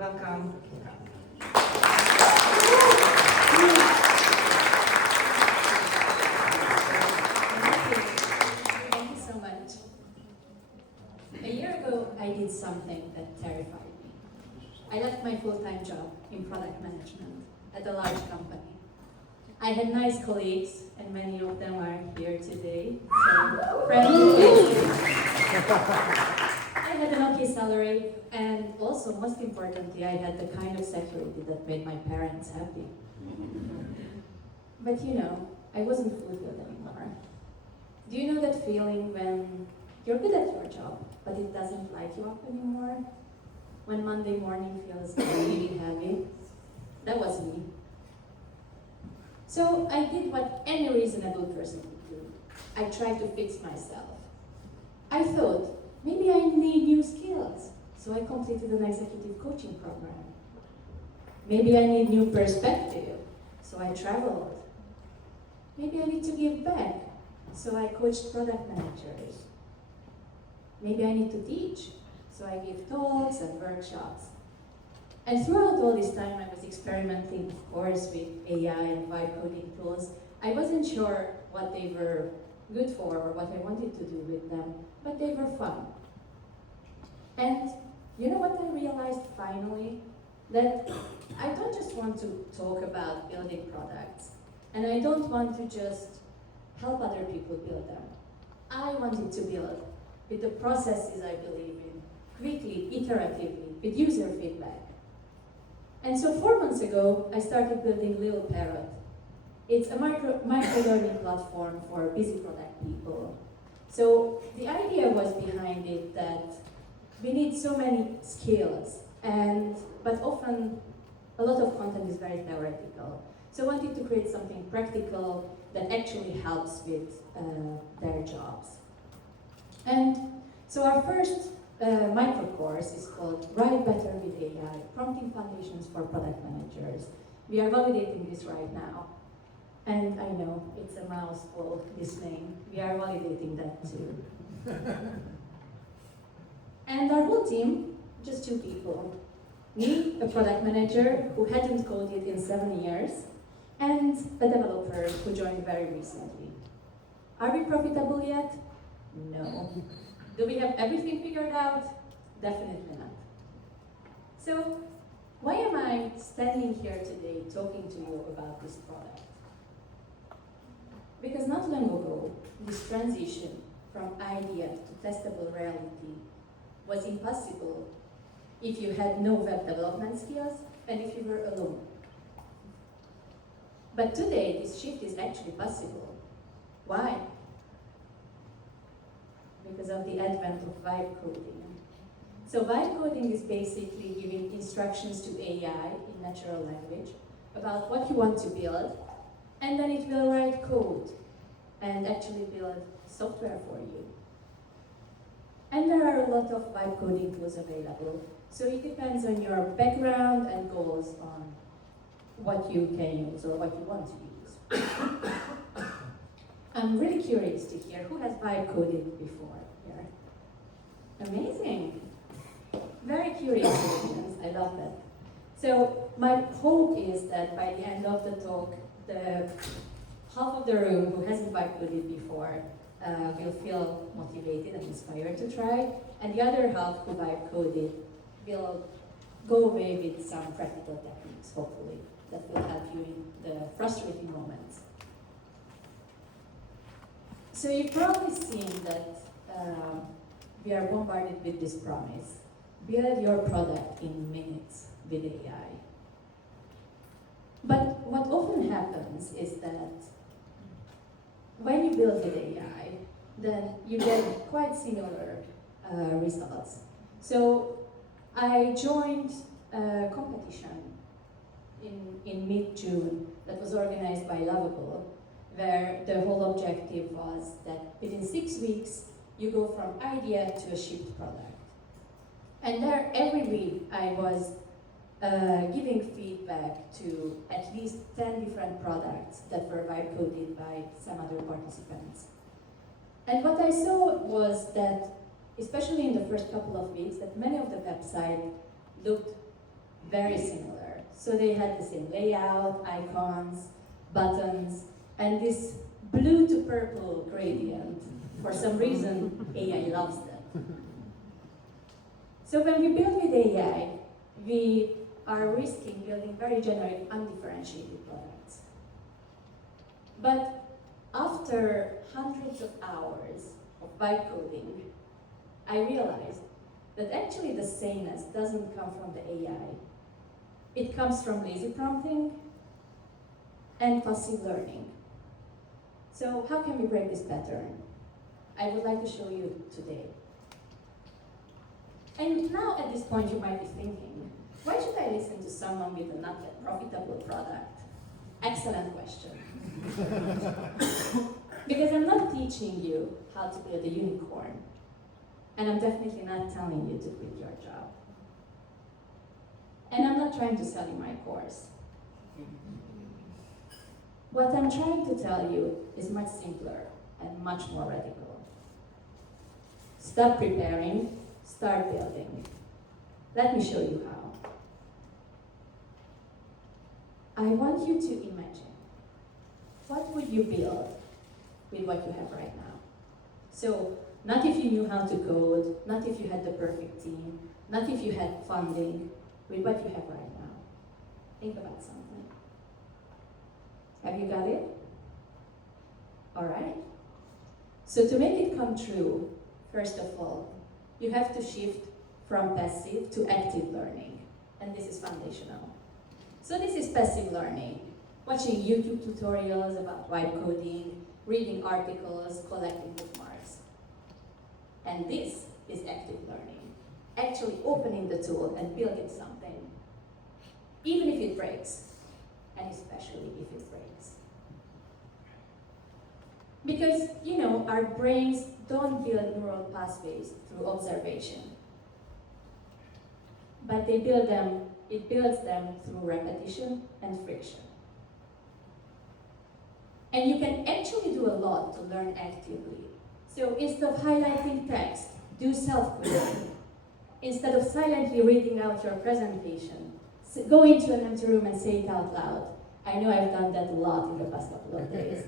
Welcome, Kinga. Thank you so much. A year ago, I did something that terrified me. I left my full-time job in product management at a large company. I had nice colleagues, and many of them are here today, so friendly faces. I had an okay salary, and also, most importantly, I had the kind of security that made my parents happy. But you know, I wasn't fulfilled anymore. Do you know that feeling when you're good at your job, but it doesn't light you up anymore? When Monday morning feels really heavy? That was me. So I did what any reasonable person would do. I tried to fix myself. I thought, maybe I need new skills, so I completed an executive coaching program. Maybe I need new perspective, so I traveled. Maybe I need to give back, so I coached product managers. Maybe I need to teach, so I give talks and workshops. And throughout all this time, I was experimenting, of course, with AI and vibe coding tools. I wasn't sure what they were good for or what I wanted to do with them, but they were fun. And you know what I realized finally? That I don't just want to talk about building products, and I don't want to just help other people build them. I wanted to build with the processes I believe in, quickly, iteratively, with user feedback. And so 4 months ago, I started building Little Parrot. It's a micro-learning platform for busy product people. So the idea was behind it that we need so many skills, but often a lot of content is very theoretical. So I wanted to create something practical that actually helps with their jobs. And so our first micro course is called Write Better with AI, Prompting Foundations for Product Managers. We are validating this right now. And I know it's a mouthful, this name. We are validating that too. And our whole team, just 2 people. Me, a product manager who hadn't coded in 7 years, and a developer who joined very recently. Are we profitable yet? No. Do we have everything figured out? Definitely not. So, why am I standing here today talking to you about this product? Because not long ago, this transition from idea to testable reality was impossible if you had no web development skills and if you were alone. But today, this shift is actually possible. Why? Because of the advent of vibe coding. So vibe coding is basically giving instructions to AI in natural language about what you want to build, and then it will write code and actually build software for you. And there are a lot of vibe coding tools available. So it depends on your background and goals on what you can use or what you want to use. I'm really curious to hear who has vibe coded before here. Amazing. Very curious audience. I love that. So my hope is that by the end of the talk, the half of the room who hasn't vibe coded before will feel motivated and inspired to try, and the other half who vibe coded will go away with some practical techniques, hopefully, that will help you in the frustrating moments. So you've probably seen that we are bombarded with this promise. Build your product in minutes with AI. But what often happens is that when you build with AI, then you get quite similar results. So I joined a competition in mid-June that was organized by Lovable, where the whole objective was that within 6 weeks, you go from idea to a shipped product. And there, every week, I was giving feedback to at least 10 different products that were vibe coded by some other participants. And what I saw was that, especially in the first couple of weeks, that many of the websites looked very similar. So they had the same layout, icons, buttons, and this blue to purple gradient. For some reason, AI loves them. So when we build with AI, we are risking building very generic, undifferentiated products. But after hundreds of hours of vibe coding, I realized that actually the sameness doesn't come from the AI. It comes from lazy prompting and passive learning. So how can we break this pattern? I would like to show you today. And now at this point you might be thinking, why should I listen to someone with a not yet profitable product? Excellent question. Because I'm not teaching you how to build a unicorn. And I'm definitely not telling you to quit your job. And I'm not trying to sell you my course. What I'm trying to tell you is much simpler and much more radical. Stop preparing, start building. Let me show you how. I want you to imagine, what would you build with what you have right now? So, not if you knew how to code, not if you had the perfect team, not if you had funding, with what you have right now. Think about something. Have you got it? All right. So to make it come true, first of all, you have to shift from passive to active learning. And this is foundational. So this is passive learning. Watching YouTube tutorials about vibe coding, reading articles, collecting bookmarks. And this is active learning. Actually opening the tool and building something. Even if it breaks. And especially if it breaks. Because, our brains don't build neural pathways through observation. But it builds them through repetition and friction. And you can actually do a lot to learn actively. So instead of highlighting text, do self-quizzing. Instead of silently reading out your presentation, go into an empty room and say it out loud. I know I've done that a lot in the past couple of days.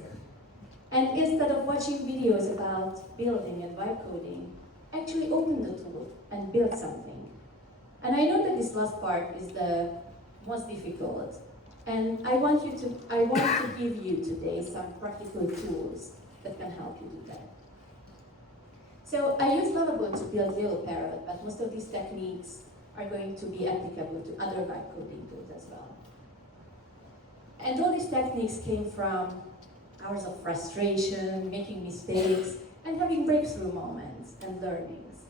And instead of watching videos about building and vibe coding, actually open the tool and build something. And I know that this last part is the most difficult. And I want to give you today some practical tools that can help you do that. So I use Lovable to build Little Parrot, but most of these techniques are going to be applicable to other vibe coding tools as well. And all these techniques came from hours of frustration, making mistakes, and having breakthrough moments and learnings.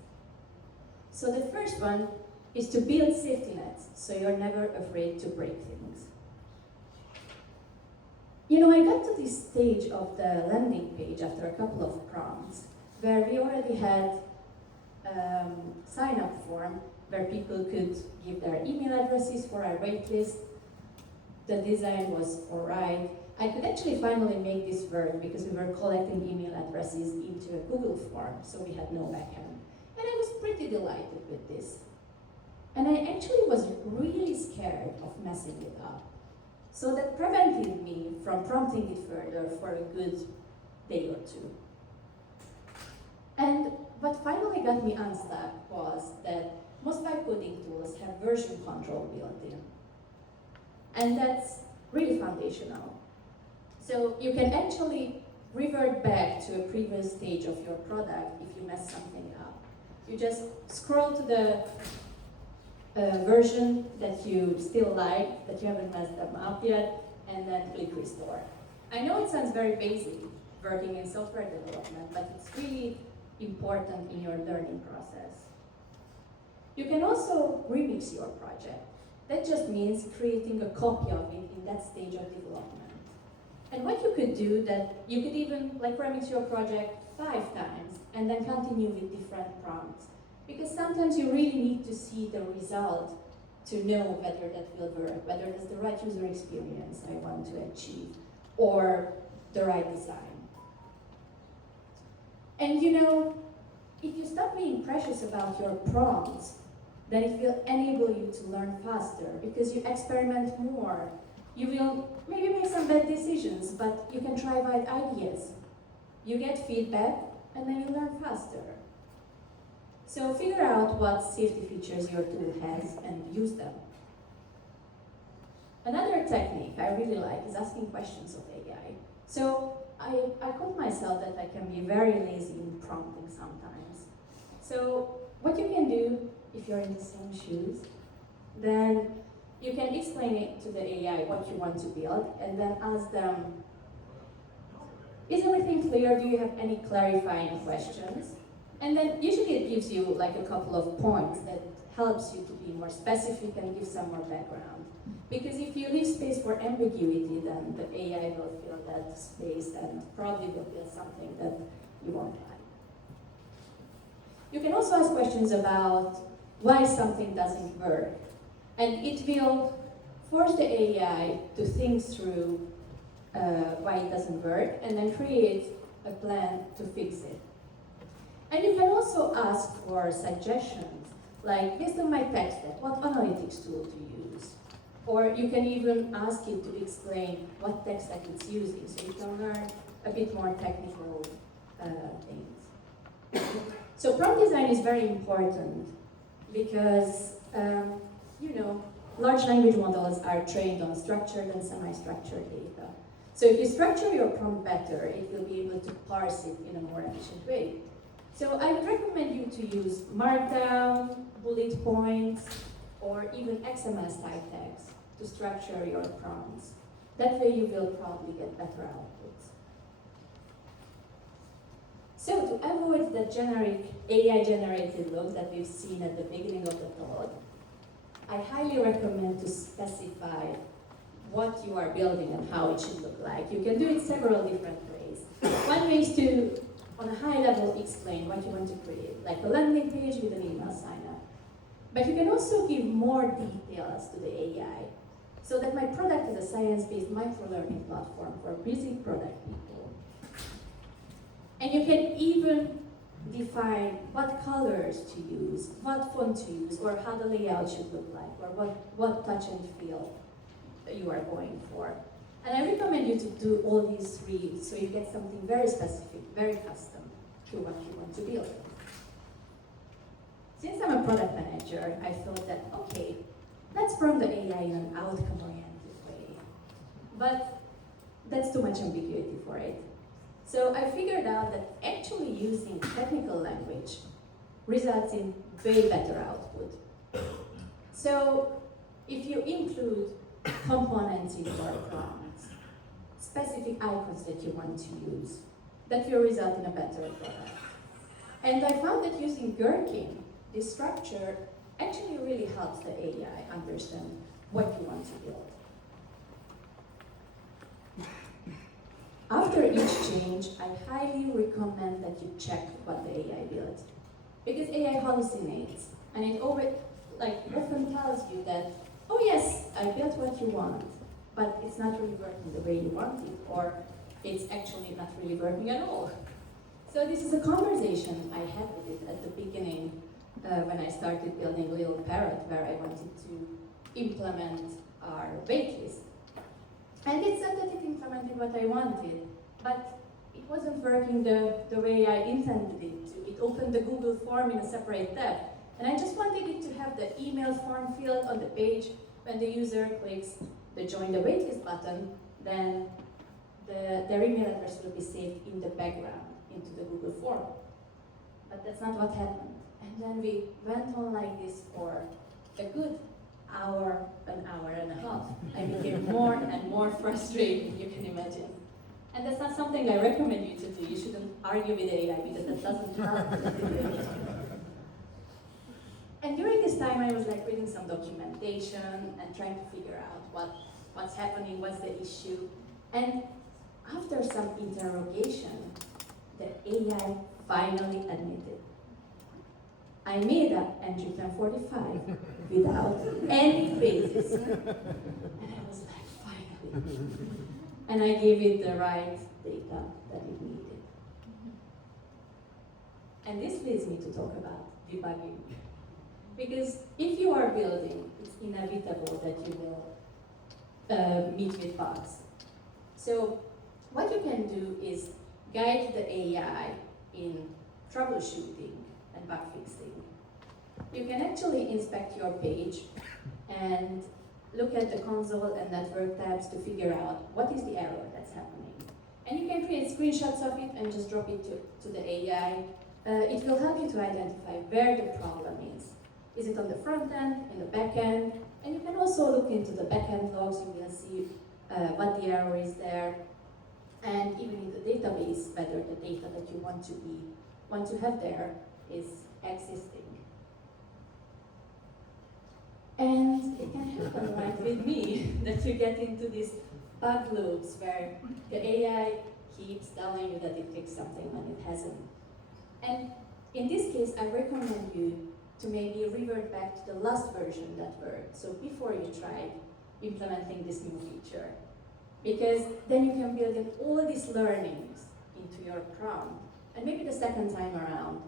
So the first one is to build safety nets, so you're never afraid to break things. I got to this stage of the landing page after a couple of prompts, where we already had sign-up form where people could give their email addresses for our waitlist. The design was alright. I could actually finally make this work because we were collecting email addresses into a Google form, so we had no backend. And I was pretty delighted with this. And I actually was really scared of messing it up. So that prevented me from prompting it further for a good day or two. And what finally got me unstuck was that most vibe coding tools have version control built in. And that's really foundational. So you can actually revert back to a previous stage of your product if you mess something up. You just scroll to the version that you still like, that you haven't messed them up yet, and then click restore. I know it sounds very basic working in software development, but it's really important in your learning process. You can also remix your project. That just means creating a copy of it in that stage of development. And what you could do that you could even remix your project 5 times and then continue with different prompts. Because sometimes you really need to see the result to know whether that will work, whether that's the right user experience I want to achieve, or the right design. And if you stop being precious about your prompts, then it will enable you to learn faster because you experiment more. You will maybe make some bad decisions, but you can try wide ideas. You get feedback, and then you learn faster. So figure out what safety features your tool has and use them. Another technique I really like is asking questions of AI. So I caught myself that I can be very lazy in prompting sometimes. So what you can do, if you're in the same shoes, then you can explain it to the AI what you want to build, and then ask them, is everything clear? Do you have any clarifying questions? And then usually it gives you like a couple of points that helps you to be more specific and give some more background. Because if you leave space for ambiguity, then the AI will fill that space and probably will build something that you won't like. You can also ask questions about why something doesn't work. And it will force the AI to think through why it doesn't work and then create a plan to fix it. And you can also ask for suggestions, like based on my tech stack, what analytics tool to use? Or you can even ask it to explain what tech stack it's using, so you can learn a bit more technical things. So prompt design is very important because, large language models are trained on structured and semi-structured data. So if you structure your prompt better, it will be able to parse it in a more efficient way. So I would recommend you to use Markdown, bullet points, or even XML style tags to structure your prompts. That way you will probably get better outputs. So to avoid the generic AI-generated look that we've seen at the beginning of the talk, I highly recommend to specify what you are building and how it should look like. You can do it several different ways. One way is to, on a high level, explain what you want to create, like a landing page with an email sign-up. But you can also give more details to the AI, so that my product is a science-based micro-learning platform for busy product people. And you can even define what colors to use, what font to use, or how the layout should look like, or what touch and feel you are going for. And I recommend you to do all these three so you get something very specific, very custom to what you want to build. Since I'm a product manager, I thought that, okay, let's prompt the AI in an outcome-oriented way. But that's too much ambiguity for it. So I figured out that actually using technical language results in way better output. So if you include components in your prompts, specific icons that you want to use, that will result in a better product. And I found that using gherkin, this structure, actually really helps the AI understand what you want to build. After each change, I highly recommend that you check what the AI built. Because AI hallucinates, and it often tells you that, oh yes, I built what you want, but it's not really working the way you want it, or it's actually not really working at all. So this is a conversation I had with it at the beginning when I started building Little Parrot, where I wanted to implement our waitlist. And it said that it implemented what I wanted, but it wasn't working the way I intended it to. It opened the Google form in a separate tab, and I just wanted it to have the email form field on the page. When the user clicks the join the waitlist button, then their email address will be saved in the background into the Google form. But that's not what happened. And then we went on like this for a good hour and a half. I became more and more frustrated, you can imagine. And that's not something I recommend you to do. You shouldn't argue with AI because that doesn't help. And during this time, I was like reading some documentation and trying to figure out what's happening, what's the issue. And after some interrogation, the AI finally admitted. I made up entry 1045 without any basis. And I was like, finally. And I gave it the right data that it needed. And this leads me to talk about debugging. Because if you are building, it's inevitable that you will meet with bugs. So what you can do is guide the AI in troubleshooting and bug fixing. You can actually inspect your page and look at the console and network tabs to figure out what is the error that's happening. And you can create screenshots of it and just drop it to the AI. It will help you to identify where the problem is. Is it on the front end, in the back end? And you can also look into the back end logs. You will see what the error is there. And even in the database, whether the data that you want to have there is existing. And it can happen like with me, that you get into these bug loops where the AI keeps telling you that it fixed something when it hasn't. And in this case, I recommend you to maybe revert back to the last version that worked, so before you tried implementing this new feature. Because then you can build in all these learnings into your prompt, and maybe the second time around,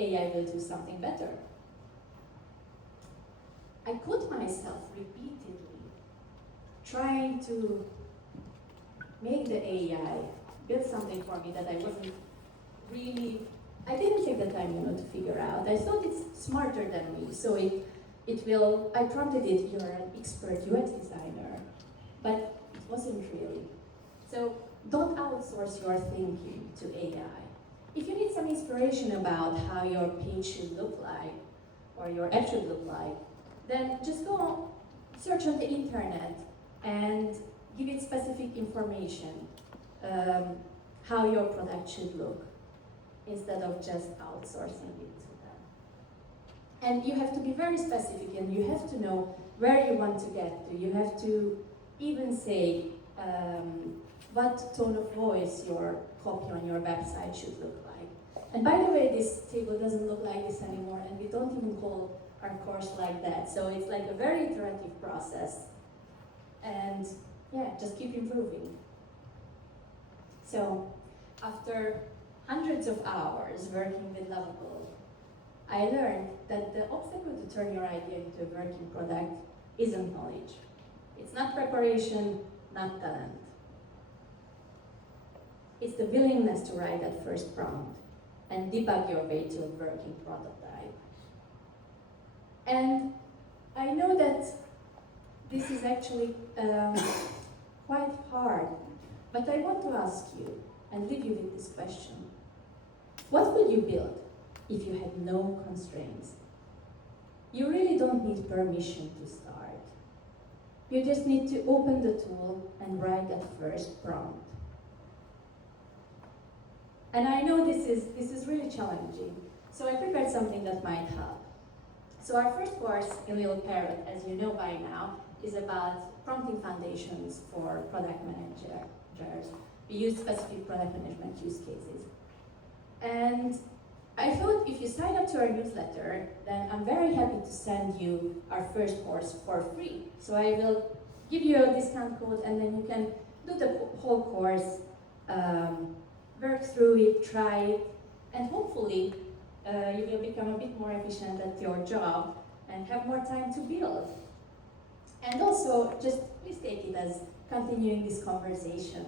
AI will do something better. I caught myself repeatedly trying to make the AI build something for me that I didn't take the time, to figure out. I thought it's smarter than me, so I prompted it, you're an expert UX designer, but it wasn't really. So don't outsource your thinking to AI. If you need some inspiration about how your page should look like, or your app should look like, then just go search on the internet and give it specific information, how your product should look, instead of just outsourcing it to them. And you have to be very specific, and you have to know where you want to get to. You have to even say what tone of voice your copy on your website should look like. And by the way, this table doesn't look like this anymore, and we don't even call our course like that. So it's like a very iterative process. And yeah, just keep improving. So after hundreds of hours working with Lovable, I learned that the obstacle to turn your idea into a working product isn't knowledge. It's not preparation, not talent. It's the willingness to write that first prompt and debug your way to a working prototype. And I know that this is actually quite hard, but I want to ask you and leave you with this question. What would you build if you had no constraints? You really don't need permission to start. You just need to open the tool and write that first prompt. And I know this is really challenging, so I prepared something that might help. So our first course in Little Parrot, as you know by now, is about prompting foundations for product managers. We use specific product management use cases. And I thought if you sign up to our newsletter, then I'm very happy to send you our first course for free. So I will give you a discount code, and then you can do the whole course, work through it, try it, and hopefully you will become a bit more efficient at your job and have more time to build. And also, just please take it as continuing this conversation,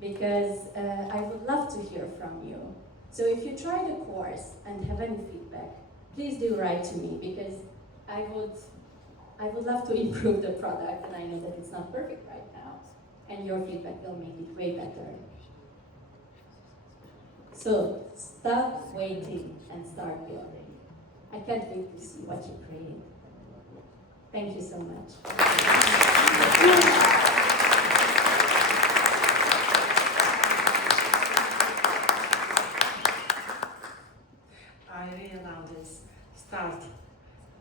because I would love to hear from you. So if you try the course and have any feedback, please do write to me, because I would love to improve the product, and I know that it's not perfect right now, and your feedback will make it way better. So stop waiting and start building. I can't wait to see what you create. Thank you so much. I really love this. Start.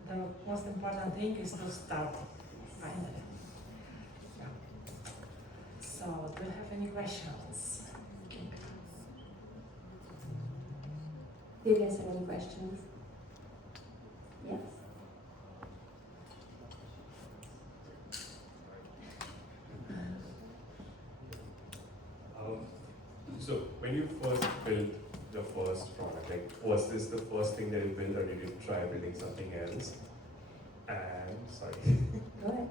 The most important thing is to start, finally. Yeah. So, do you have any questions? Do you guys have any questions? Yes? So when you first built the first product, like, was this the first thing that you built, or did you try building something else? sorry. Go ahead.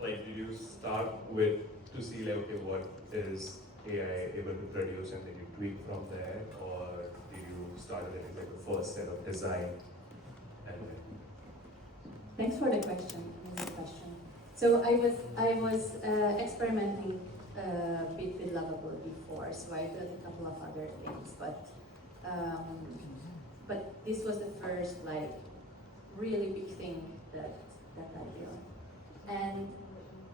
Like, did you start with to see like, okay, what is AI able to produce, and then you tweak from there, or did you start with like the first set of design? And Thanks for the question. Amazing question. So I was experimenting a bit with Lovable before, so I did a couple of other things, but this was the first like really big thing that I built, and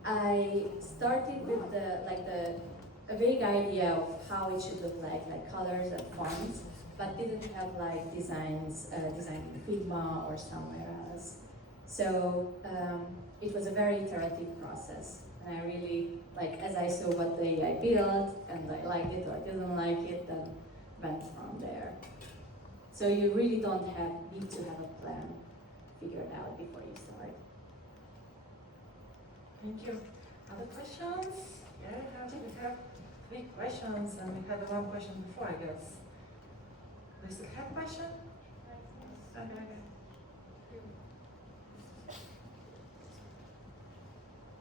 I started with a vague idea of how it should look like colors and fonts, but didn't have like designed in Figma or somewhere else. So it was a very iterative process, and I really as I saw what the AI built and I liked it or didn't like it, then went from there. So you really need to have a plan figured out before you start. Thank you. Other questions? Yeah, we have 3 questions, and we had 1 question before, I guess. Do you still have a question? Okay.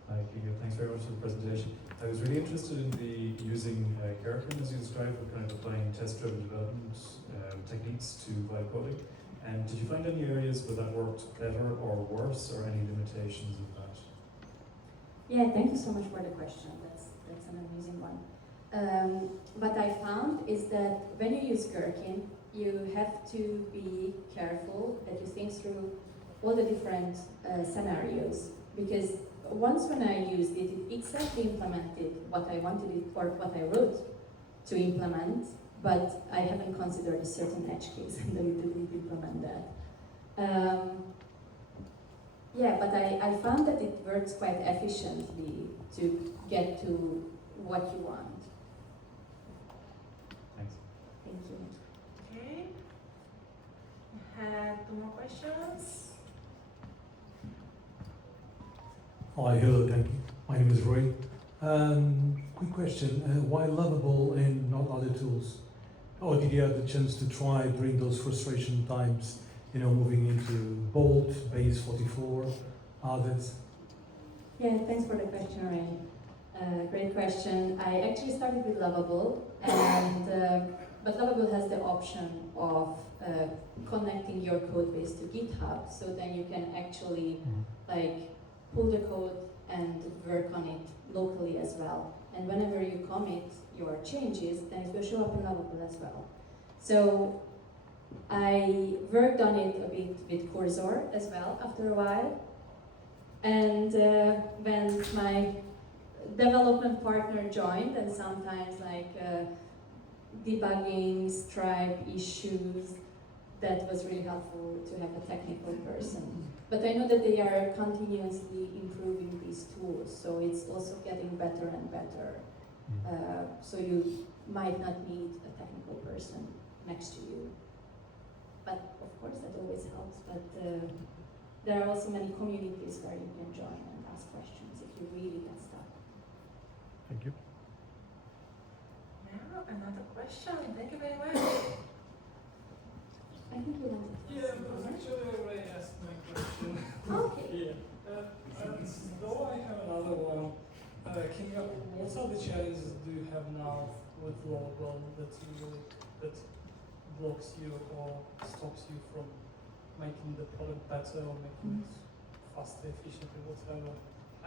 Hi, Kinga. Thanks very much for the presentation. I was really interested in the using Gherkin, as you described, for kind of applying test-driven development techniques to vibe coding. And did you find any areas where that worked better or worse, or any limitations of that? Yeah, thank you so much for the question. That's an amazing one. What I found is that when you use Gherkin, you have to be careful that you think through all the different scenarios, because once when I used it, it exactly implemented what I wanted it, or what I wrote to implement, but I haven't considered a certain edge case and then it didn't implement that. Yeah, but I found that it works quite efficiently to get to what you want. Thanks. Thank you. Okay. We have 2 more questions. Hi, hello, thank you. My name is Roy. Quick question, why Lovable and not other tools? Or did you have the chance to try during those frustration times, moving into Bolt, Base 44, others? Yeah, thanks for the question, Ray. Great question. I actually started with Lovable, and but Lovable has the option of connecting your code base to GitHub, so then you can actually pull the code and work on it locally as well. And whenever you commit your changes, then it will show up in Lovable as well. So I worked on it a bit with Cursor as well after a while. And when my development partner joined, and sometimes debugging, Stripe issues, that was really helpful to have a technical person. But I know that they are continuously improving these tools, so it's also getting better and better. So you might not need a technical person next to you. But of course that always helps, but there are also many communities where you can join and ask questions if you really get stuck. Thank you. Yeah, another question. Thank you very much. I think you wanted to Yeah, but actually I already asked my question. Okay. Yeah. Though I have another one, Kinga, what are the challenges do you have now with Lovable that blocks you or stops you from making the product better or making it faster, efficiently, whatever?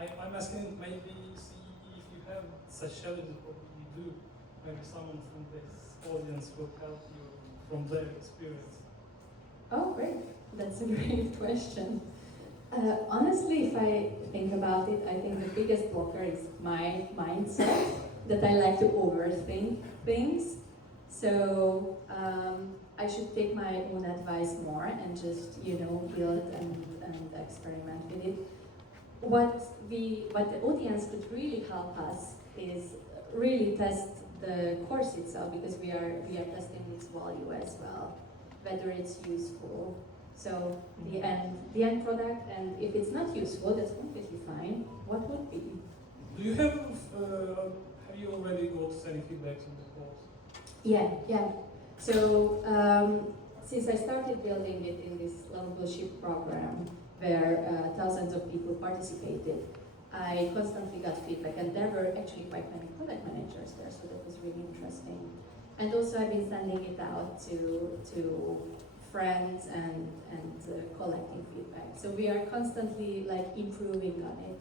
I'm asking maybe see if you have such challenges, what do you do? Maybe someone from this audience will help you from their experience. Oh, great. That's a great question. Honestly, if I think about it, I think the biggest blocker is my mindset, that I like to overthink things. So I should take my own advice more and just, build and experiment with it. What the audience could really help us is really test the course itself, because we are testing its value as well, whether it's useful. So the end product, and if it's not useful, that's completely fine. What would be? Do you have you already got any feedback on the course? Yeah. So since I started building it in this Lovable program, where thousands of people participated, I constantly got feedback, and there were actually quite many product managers there, so that was really interesting. And also I've been sending it out to friends and collecting feedback. So we are constantly like improving on it,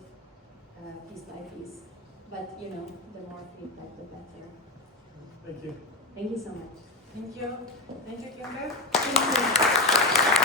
piece by piece. But you know, the more feedback, the better. Thank you. Thank you so much. Thank you. Thank you, Kinga. Thank you.